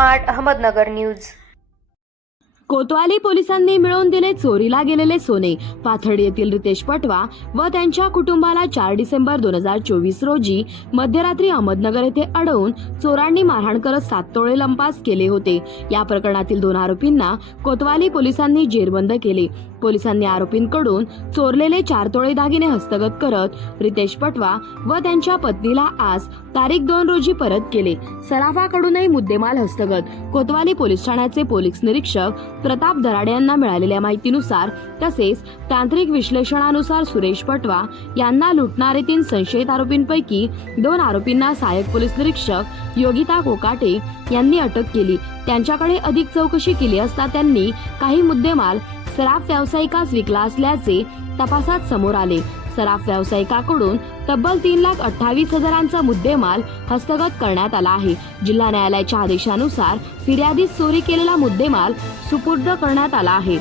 Smart Ahmednagar news. कोतवाली पोलिसांनी मिळवून दिले चोरीला गेलेले सोने। पाथर्डी येथील रितेश पटवा व त्यांच्या कुटुंबाला 4 डिसेंबर 2024 रोजी मध्यरात्री अहमदनगर येथे अडवून चोरांनी मारहाण करत 7 तोळे लंपास केले होते। या प्रकरणातील 2 आरोपींना कोतवाली पोलिसांनी जेरबंद केले। पोलिसांनी आरोपींकडून चोरलेले 4 तोळे दागिने हस्तगत करत रितेश पटवा व त्यांच्या पत्नीला आज तारीख 2 रोजी परत केले। सराफाकडूनही मुद्देमाल हस्तगत। कोतवाली पोलीस ठाण्याचे पोलीस निरीक्षक प्रताप दराडे यांना मिळालेल्या माहितीनुसार तसेच तांत्रिक विश्लेषणानुसार सुरेश पटवा यांना लुटणारे 3 संशयित आरोपींपैकी 2 आरोपींना सहाय्यक पोलीस निरीक्षक योगिता कोकाटे यांनी अटक केली। त्यांच्याकडे अधिक चौकशी केली असता त्यांनी काही मुद्देमाल सराफ व्यावसायिकास विकला असल्याचे तपासात समोर आले। सराफ व्यावसायिकाकडून तब्बल 3,28,000चा मुद्देमाल हस्तगत करण्यात आला आहे। जिल्हा न्यायालयाच्या आदेशानुसार फिर्यादीस चोरी केलेला मुद्देमाल सुपूर्द करण्यात आला आहे।